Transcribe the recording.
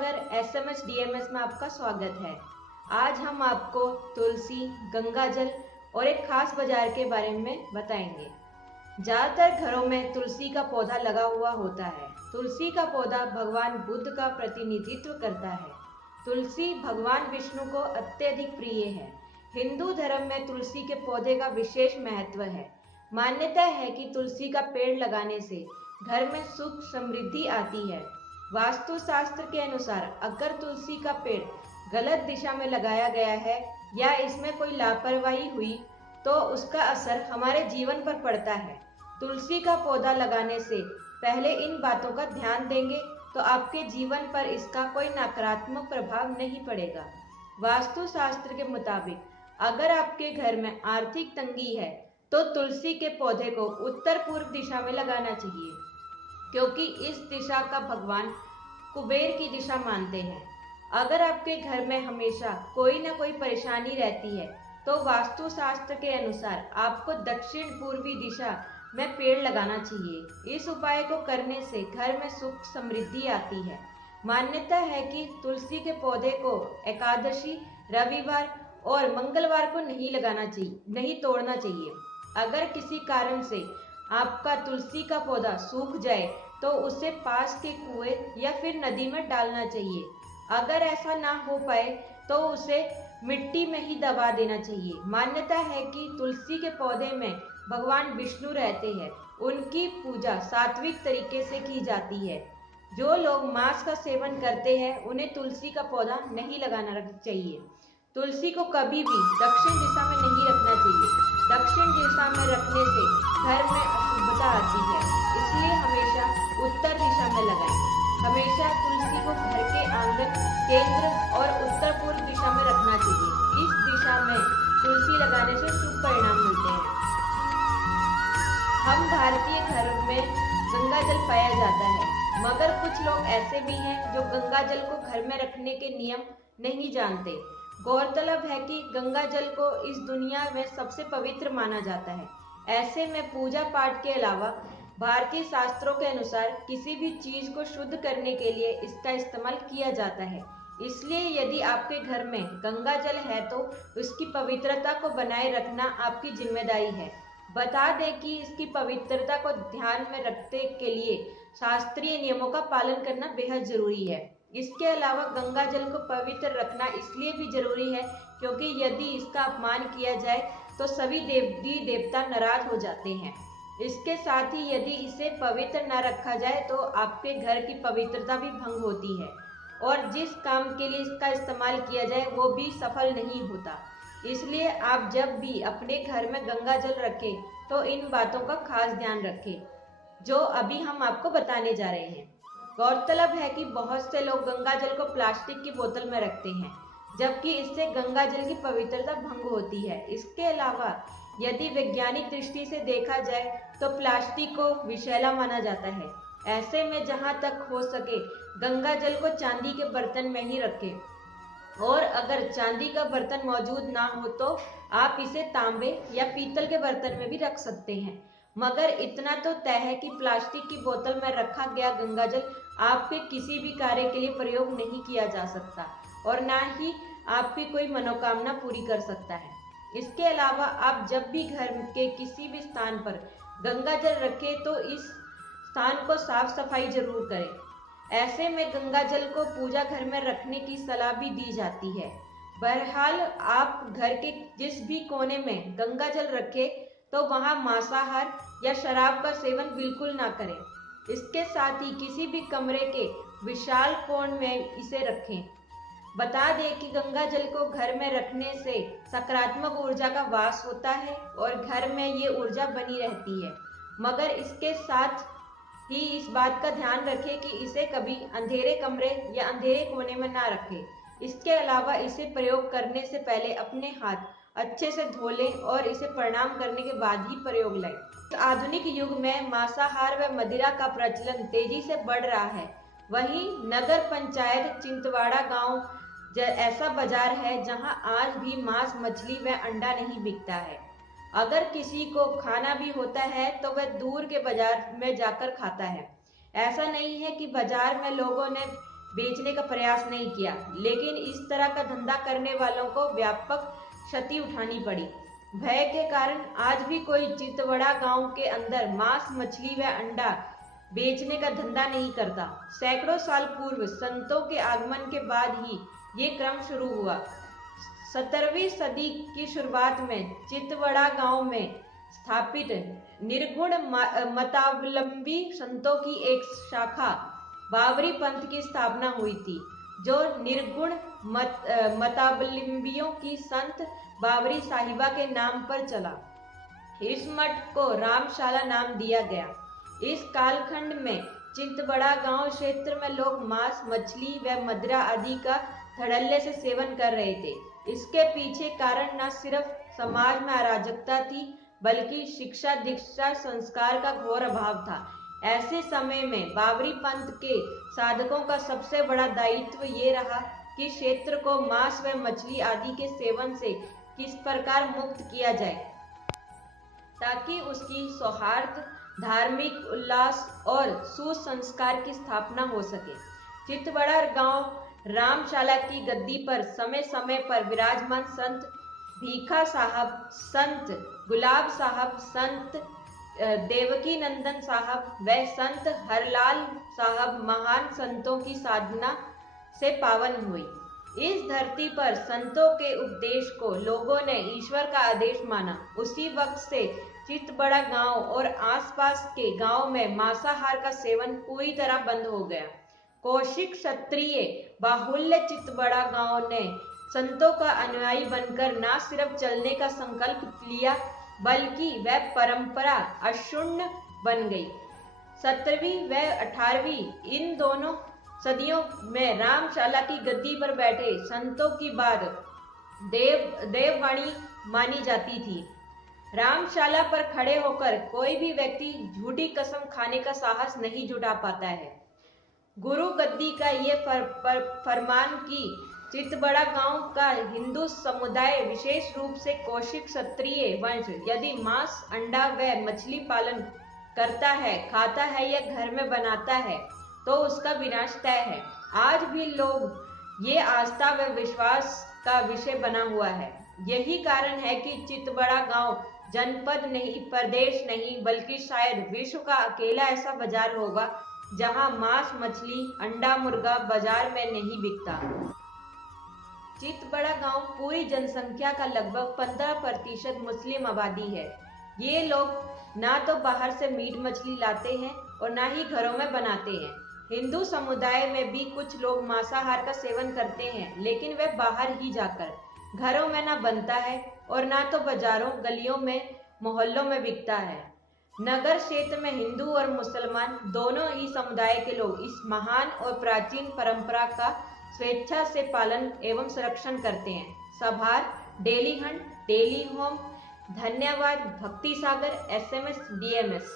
सागर SMS DMs में आपका स्वागत है। आज हम आपको तुलसी, गंगाजल और एक खास बाजार के बारे में बताएंगे। ज्यादातर घरों में तुलसी का पौधा लगा हुआ होता है। तुलसी का पौधा भगवान बुद्ध का प्रतिनिधित्व करता है। तुलसी भगवान विष्णु को अत्यधिक प्रिय है। हिंदू धर्म में तुलसी के पौधे का विशेष महत्व है। मान्यता है कि तुलसी का पेड़ लगाने से घर में सुख समृद्धि आती है। वास्तु शास्त्र के अनुसार अगर तुलसी का पेड़ गलत दिशा में लगाया गया है या इसमें कोई लापरवाही हुई तो उसका असर हमारे जीवन पर पड़ता है। तुलसी का पौधा लगाने से पहले इन बातों का ध्यान देंगे तो आपके जीवन पर इसका कोई नकारात्मक प्रभाव नहीं पड़ेगा। वास्तु शास्त्र के मुताबिक अगर आपके घर में आर्थिक तंगी है तो तुलसी के पौधे को उत्तर पूर्व दिशा में लगाना चाहिए, क्योंकि इस दिशा का भगवान कुबेर की दिशा मानते हैं। अगर आपके घर में हमेशा कोई ना कोई परेशानी रहती है तो वास्तु शास्त्र के अनुसार आपको दक्षिण पूर्वी दिशा में पेड़ लगाना चाहिए। इस उपाय को करने से घर में सुख समृद्धि आती है। मान्यता है कि तुलसी के पौधे को एकादशी, रविवार और मंगलवार को नहीं तोड़ना चाहिए। अगर किसी कारण से आपका तुलसी का पौधा सूख जाए तो उसे पास के कुएं या फिर नदी में डालना चाहिए। अगर ऐसा ना हो पाए तो उसे मिट्टी में ही दबा देना चाहिए। मान्यता है कि तुलसी के पौधे में भगवान विष्णु रहते हैं। उनकी पूजा सात्विक तरीके से की जाती है। जो लोग मांस का सेवन करते हैं उन्हें तुलसी का पौधा नहीं लगाना चाहिए। तुलसी को कभी भी दक्षिण दिशा में नहीं रखना चाहिए। दक्षिण दिशा में रखने से घर में अशुभता आती है, इसलिए हमेशा उत्तर दिशा में लगाएं। हमेशा तुलसी को घर के आंगन, केंद्र और उत्तर पूर्व दिशा में रखना चाहिए। इस दिशा में तुलसी लगाने से शुभ परिणाम मिलते हैं। हम भारतीय घरों में गंगा जल पाया जाता है, मगर कुछ लोग ऐसे भी हैं जो गंगा जल को घर में रखने के नियम नहीं जानते। गौरतलब है कि गंगा जल को इस दुनिया में सबसे पवित्र माना जाता है। ऐसे में पूजा पाठ के अलावा भारतीय शास्त्रों के अनुसार किसी भी चीज को शुद्ध करने के लिए इसका इस्तेमाल किया जाता है। इसलिए यदि आपके घर में गंगा जल है तो उसकी पवित्रता को बनाए रखना आपकी जिम्मेदारी है। बता दें कि इसकी पवित्रता को ध्यान में रखते के लिए शास्त्रीय नियमों का पालन करना बेहद जरूरी है। इसके अलावा गंगा जल को पवित्र रखना इसलिए भी जरूरी है क्योंकि यदि इसका अपमान किया जाए तो सभी देवी देवता नाराज हो जाते हैं। इसके साथ ही यदि इसे पवित्र न रखा जाए तो आपके घर की पवित्रता भी भंग होती है और जिस काम के लिए इसका इस्तेमाल किया जाए वो भी सफल नहीं होता। इसलिए आप जब भी अपने घर में गंगा जल रखें तो इन बातों का खास ध्यान रखें जो अभी हम आपको बताने जा रहे हैं। गौरतलब है कि बहुत से लोग गंगा जल को प्लास्टिक की बोतल में रखते हैं, जबकि इससे गंगा जल की पवित्रता भंग होती है। इसके अलावा यदि वैज्ञानिक दृष्टि से देखा जाए तो प्लास्टिक को विषैला माना जाता है। ऐसे में जहां तक हो सके गंगा जल को चांदी के बर्तन में ही रखें और अगर चांदी का बर्तन मौजूद ना हो तो आप इसे तांबे या पीतल के बर्तन में भी रख सकते हैं। मगर इतना तो तय है कि प्लास्टिक की बोतल में रखा गया गंगा जल आपके किसी भी कार्य के लिए प्रयोग नहीं किया जा सकता और ना ही आपकी कोई मनोकामना पूरी कर सकता है। इसके अलावा आप जब भी घर के किसी भी स्थान पर गंगा जल रखें तो इस स्थान को साफ सफाई जरूर करें। ऐसे में गंगा जल को पूजा घर में रखने की सलाह भी दी जाती है। बहरहाल आप घर के जिस भी कोने में गंगा जल रखें तो वहां मांसाहार या शराब का सेवन बिल्कुल ना करें। इसके साथ ही किसी भी कमरे के विशाल कोण में इसे रखें। बता दें कि गंगा जल को घर में रखने से सकारात्मक ऊर्जा का वास होता है और घर में ये ऊर्जा बनी रहती है। मगर इसके साथ ही इस बात का ध्यान रखें कि इसे कभी अंधेरे कमरे या अंधेरे कोने में ना रखें। इसके अलावा इसे प्रयोग करने से पहले अपने हाथ अच्छे से धो लें और इसे प्रणाम करने के बाद ही प्रयोग लाएं। आधुनिक युग में मांसाहार व मदिरा का प्रचलन तेजी से बढ़ रहा है। वहीं नगर पंचायत चिंतवाड़ा गांव ऐसा बाजार है जहां आज भी मांस, मछली व अंडा नहीं बिकता है। अगर किसी को खाना भी होता है तो वह दूर के बाजार में जाकर खाता है। ऐसा नहीं है कि बाजार में लोगों ने बेचने का प्रयास नहीं किया, लेकिन इस तरह का धंधा करने वालों को व्यापक क्षति उठानी पड़ी। भय के कारण आज भी कोई चितवड़ा गांव के अंदर मांस, मछली व अंडा बेचने का धंधा नहीं करता। सैकड़ों साल पूर्व संतों के आगमन के बाद ही ये क्रम शुरू हुआ। 17वीं सदी की शुरुआत में चितवड़ा गांव में स्थापित निर्गुण मतावलंबी संतों की एक शाखा बावरी पंथ की स्थापना हुई थी, जो निर्गुण मतावलंबियों की संत बावरी साहिबा के नाम पर चला। इस मठ को रामशाला नाम दिया गया। इस कालखंड में चितवड़ा गांव क्षेत्र में लोग मांस, मछली व मदिरा आदि का धड़ल्ले से सेवन कर रहे थे। इसके पीछे कारण न सिर्फ समाज में अराजकता थी, बल्कि शिक्षा, दीक्षा, संस्कार का घोर अभाव था। ऐसे समय में बावरी पंथ के साधकों का सबसे बड़ा दायित्व ये रहा कि क्षेत्र को मांस व मछली आदि के सेवन से किस प्रकार मुक्त किया जाए, ताकि उसकी सौहार्द, धार्मिक उल्लास और सुसंस्कार की स्थापना हो सके। चितवड़ा गांव रामशाला की गद्दी पर समय समय पर विराजमान संत भीखा साहब, संत गुलाब साहब, संत देवकी नंदन साहब व संत हरलाल साहब महान संतों की साधना से पावन हुई। इस धरती पर संतों के उपदेश को लोगों ने ईश्वर का आदेश माना। उसी वक्त से चितवड़ा गांव और आसपास के गांव में मांसाहार का सेवन पूरी तरह बंद हो गया। कौशिक क्षत्रिय बाहुल्य चितवड़ा गांव ने संतों का अनुयायी बनकर न सिर्फ चलने का संकल्प लिया, बल्कि वह परंपरा अक्षुण्ण बन गई। 17वीं व 18वीं इन दोनों सदियों में रामशाला की गद्दी पर बैठे संतों की बात देववाणी मानी जाती थी। रामशाला पर खड़े होकर कोई भी व्यक्ति झूठी कसम खाने का साहस नहीं जुटा पाता है। गुरु गद्दी का ये फरमान कि चितवड़ा गांव का हिंदू समुदाय, विशेष रूप से कौशिक क्षत्रिय वंश, यदि मांस, अंडा व मछली पालन करता है, खाता है या घर में बनाता है, तो उसका विनाश तय है। आज भी लोग ये आस्था व विश्वास का विषय बना हुआ है। यही कारण है कि चितवड़ा गांव जनपद नहीं, प्रदेश नहीं, बल्कि शायद विश्व का अकेला ऐसा बाजार होगा जहां मांस, मछली, अंडा, मुर्गा बाजार में नहीं बिकता। चितवड़ा गांव पूरी जनसंख्या का लगभग 15% मुस्लिम आबादी है। ये लोग ना तो बाहर से मीट मछली लाते हैं और ना ही घरों में बनाते हैं। हिंदू समुदाय में भी कुछ लोग मांसाहार का सेवन करते हैं, लेकिन वे बाहर ही जाकर, घरों में ना बनता है और ना तो बाजारों, गलियों में, मोहल्लों में बिकता है। नगर क्षेत्र में हिंदू और मुसलमान दोनों ही समुदाय के लोग इस महान और प्राचीन परंपरा का स्वेच्छा से पालन एवं संरक्षण करते हैं। सभार, डेली हंट, डेली होम। धन्यवाद। भक्ति सागर, SMS DMS।